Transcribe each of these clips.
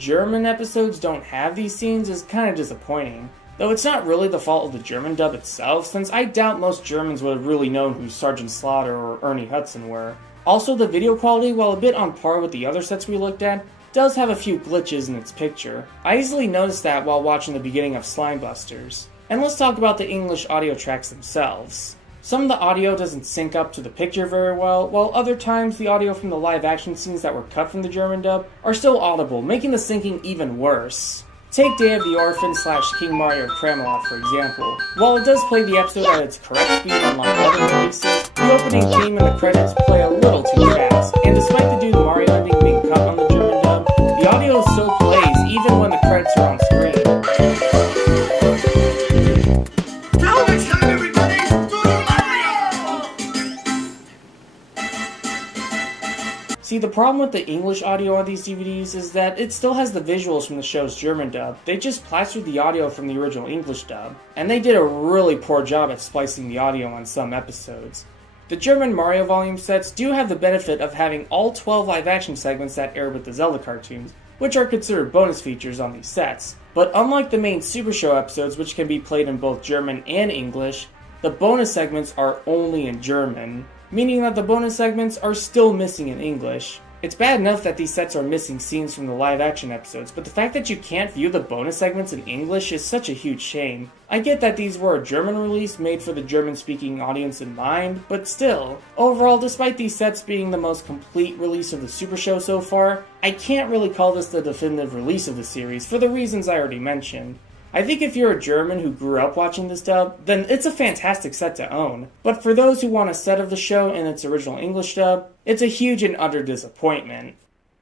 German episodes don't have these scenes is kind of disappointing. Though it's not really the fault of the German dub itself, since I doubt most Germans would have really known who Sergeant Slaughter or Ernie Hudson were. Also, the video quality, while a bit on par with the other sets we looked at, does have a few glitches in its picture. I easily noticed that while watching the beginning of Slimebusters. And let's talk about the English audio tracks themselves. Some of the audio doesn't sync up to the picture very well, while other times the audio from the live action scenes that were cut from the German dub are still audible, making the syncing even worse. Take Day of the Orphan / King Mario Cramelot for example. While it does play the episode at its correct speed unlike other releases, the opening theme and the credits play a little too fast, and despite the Dude Mario ending being cut on the German dub, the audio still plays even when the credits are on screen. See, the problem with the English audio on these DVDs is that it still has the visuals from the show's German dub. They just plastered the audio from the original English dub, and they did a really poor job at splicing the audio on some episodes. The German Mario volume sets do have the benefit of having all 12 live-action segments that air with the Zelda cartoons, which are considered bonus features on these sets. But unlike the main Super Show episodes, which can be played in both German and English, the bonus segments are only in German, meaning that the bonus segments are still missing in English. It's bad enough that these sets are missing scenes from the live-action episodes, but the fact that you can't view the bonus segments in English is such a huge shame. I get that these were a German release made for the German-speaking audience in mind, but still. Overall, despite these sets being the most complete release of the Super Show so far, I can't really call this the definitive release of the series for the reasons I already mentioned. I think if you're a German who grew up watching this dub, then it's a fantastic set to own. But for those who want a set of the show in its original English dub, it's a huge and utter disappointment.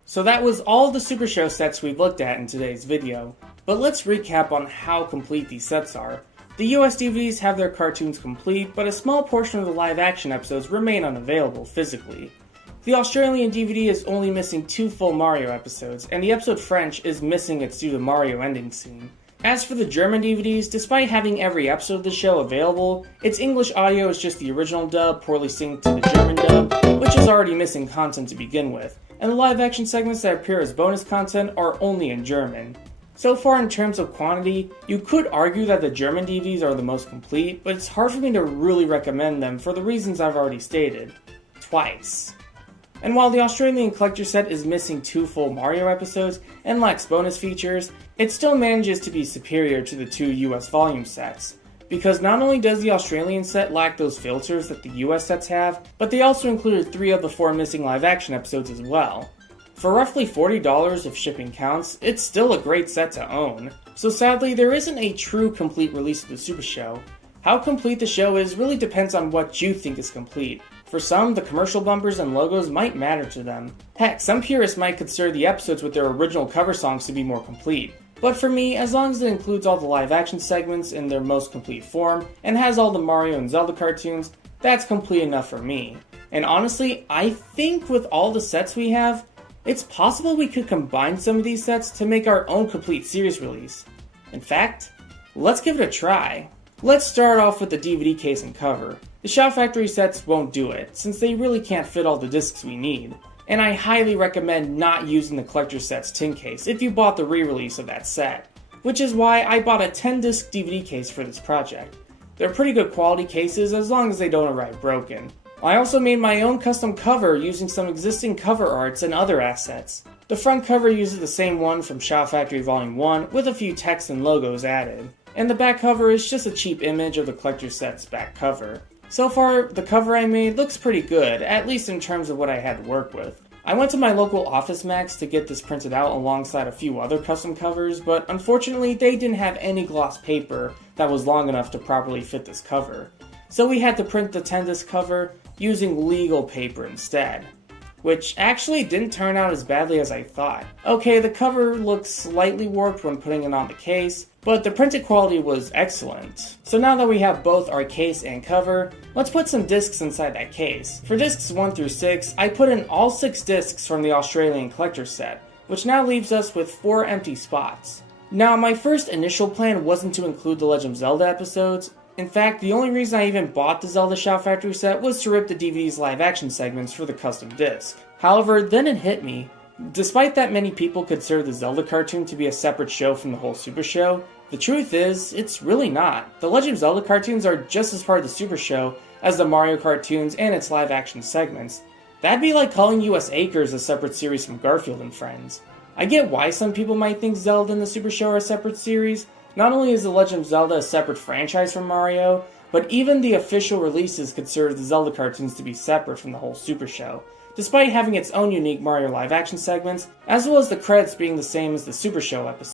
So that was all the Super Show sets we've looked at in today's video. But let's recap on how complete these sets are. The US DVDs have their cartoons complete, but a small portion of the live action episodes remain unavailable physically. The Australian DVD is only missing 2 full Mario episodes, and the episode French is missing its Do the Mario ending scene. As for the German DVDs, despite having every episode of the show available, its English audio is just the original dub poorly synced to the German dub, which is already missing content to begin with, and the live action segments that appear as bonus content are only in German. So far in terms of quantity, you could argue that the German DVDs are the most complete, but it's hard for me to really recommend them for the reasons I've already stated. Twice. And while the Australian collector set is missing 2 full Mario episodes and lacks bonus features, it still manages to be superior to the 2 US volume sets. Because not only does the Australian set lack those filters that the US sets have, but they also included 3 of the 4 missing live action episodes as well. For roughly $40 if shipping counts, it's still a great set to own. So sadly, there isn't a true complete release of the Super Show. How complete the show is really depends on what you think is complete. For some, the commercial bumpers and logos might matter to them. Heck, some purists might consider the episodes with their original cover songs to be more complete. But for me, as long as it includes all the live action segments in their most complete form, and has all the Mario and Zelda cartoons, that's complete enough for me. And honestly, I think with all the sets we have, it's possible we could combine some of these sets to make our own complete series release. In fact, let's give it a try. Let's start off with the DVD case and cover. The Shout Factory sets won't do it, since they really can't fit all the discs we need. And I highly recommend not using the collector set's tin case if you bought the re-release of that set. Which is why I bought a 10-disc DVD case for this project. They're pretty good quality cases as long as they don't arrive broken. I also made my own custom cover using some existing cover arts and other assets. The front cover uses the same one from Shout Factory Volume 1 with a few text and logos added. And the back cover is just a cheap image of the collector set's back cover. So far, the cover I made looks pretty good, at least in terms of what I had to work with. I went to my local Office Max to get this printed out alongside a few other custom covers, but unfortunately they didn't have any gloss paper that was long enough to properly fit this cover. So we had to print the 10-disc cover using legal paper instead. Which actually didn't turn out as badly as I thought. Okay, the cover looks slightly warped when putting it on the case, but the printed quality was excellent. So now that we have both our case and cover, let's put some discs inside that case. For discs 1 through 6, I put in all 6 discs from the Australian collector set, which now leaves us with 4 empty spots. Now, my first initial plan wasn't to include the Legend of Zelda episodes. In fact, the only reason I even bought the Zelda Shout Factory set was to rip the DVD's live action segments for the custom disc. However, then it hit me. Despite that many people consider the Zelda cartoon to be a separate show from the whole Super Show, the truth is, it's really not. The Legend of Zelda cartoons are just as part of the Super Show as the Mario cartoons and its live-action segments. That'd be like calling US Acres a separate series from Garfield and Friends. I get why some people might think Zelda and the Super Show are a separate series. Not only is The Legend of Zelda a separate franchise from Mario, but even the official releases consider the Zelda cartoons to be separate from the whole Super Show, despite having its own unique Mario live-action segments, as well as the credits being the same as the Super Show episodes.